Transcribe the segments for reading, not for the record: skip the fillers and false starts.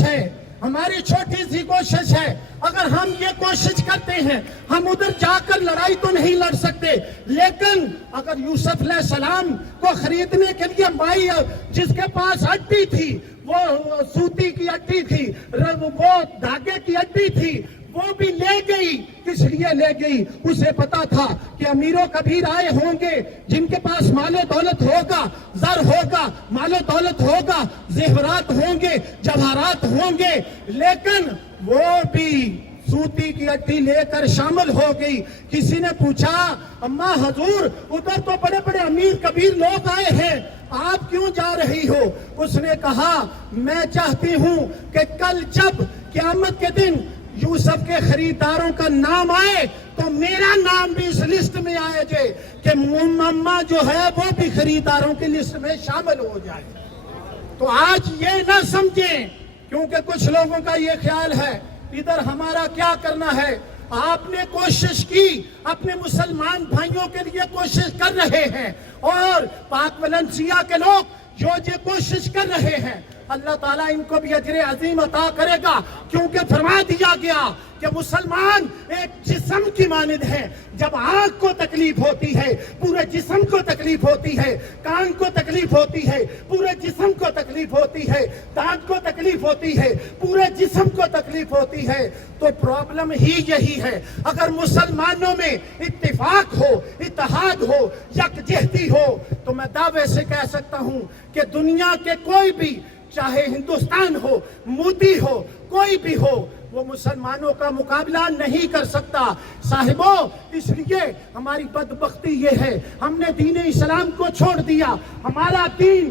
کوشش ہے, ہماری چھوٹی سی کوشش ہے. اگر ہم یہ کوشش کرتے ہیں, ہم ادھر جا کر لڑائی تو نہیں لڑ سکتے, لیکن اگر یوسف علیہ السلام کو خریدنے کے لیے مائی جس کے پاس ہڈی تھی, وہ سوتی کی ہڈی تھی, وہ دھاگے کی ہڈی تھی, وہ بھی لے گئی. کس لیے لے گئی؟ اسے پتا تھا کہ امیر و کبیر آئے ہوں گے جن کے پاس مال و دولت ہوگا, زر ہوگا, مال و دولت ہوگا, زیورات ہوں گے, جواہرات ہوں گے, لیکن وہ بھی سوتی کی ہڈی لے کر شامل ہو گئی. کسی نے پوچھا, اماں حضور ادھر تو بڑے بڑے امیر کبیر لوگ آئے ہیں, آپ کیوں جا رہی ہو؟ اس نے کہا, میں چاہتی ہوں کہ کل جب قیامت کے دن یوسف کے خریداروں کا نام آئے تو میرا نام بھی اس لسٹ میں آئے جائے کہ مما جو ہے وہ بھی خریداروں کی لسٹ میں شامل ہو جائے. تو آج یہ نہ سمجھیں, کیونکہ کچھ لوگوں کا یہ خیال ہے ادھر ہمارا کیا کرنا ہے. آپ نے کوشش کی, اپنے مسلمان بھائیوں کے لیے کوشش کر رہے ہیں, اور پاک ولنسیا کے لوگ جو یہ کوشش کر رہے ہیں, اللہ تعالیٰ ان کو بھی اجر عظیم عطا کرے گا, کیونکہ فرما دیا گیا کہ مسلمان ایک جسم کی مانند ہے. جب آنکھ کو تکلیف ہوتی ہے پورے جسم کو تکلیف ہوتی ہے, کان کو تکلیف ہوتی ہے پورے جسم کو تکلیف ہوتی ہے, دانت کو تکلیف ہوتی ہے پورے جسم کو تکلیف ہوتی ہے. تو پرابلم ہی یہی ہے. اگر مسلمانوں میں اتفاق ہو, اتحاد ہو, یکجہتی ہو, تو میں دعوے سے کہہ سکتا ہوں کہ دنیا کے کوئی بھی, چاہے ہندوستان ہو, مودی ہو, کوئی بھی ہو, وہ مسلمانوں کا مقابلہ نہیں کر سکتا. صاحبوں, اس لیے ہماری بدبختی یہ ہے, ہم نے دین اسلام کو چھوڑ دیا. ہمارا دین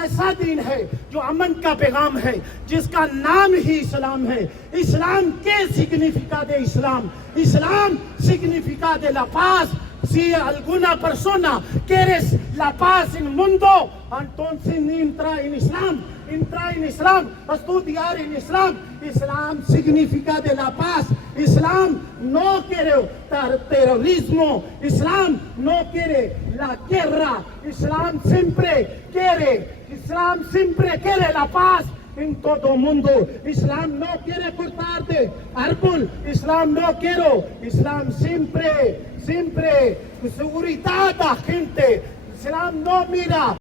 ایسا دین ہے جو امن کا پیغام ہے, جس کا نام ہی اسلام ہے. اسلام کے significa de Islam. Islam significa de la paz. Si alguna persona quieres la paz en el mundo, entonces entra en Islam. Entra en Islam, estudiar en Islam. Islam significa de la paz. Islam no quiere terrorismo. Islam no quiere la guerra. Islam siempre quiere la paz en todo el mundo. Islam no quiere cortarte árbol. Islam no quiere. Islam siempre seguridad a gente. Islam no mira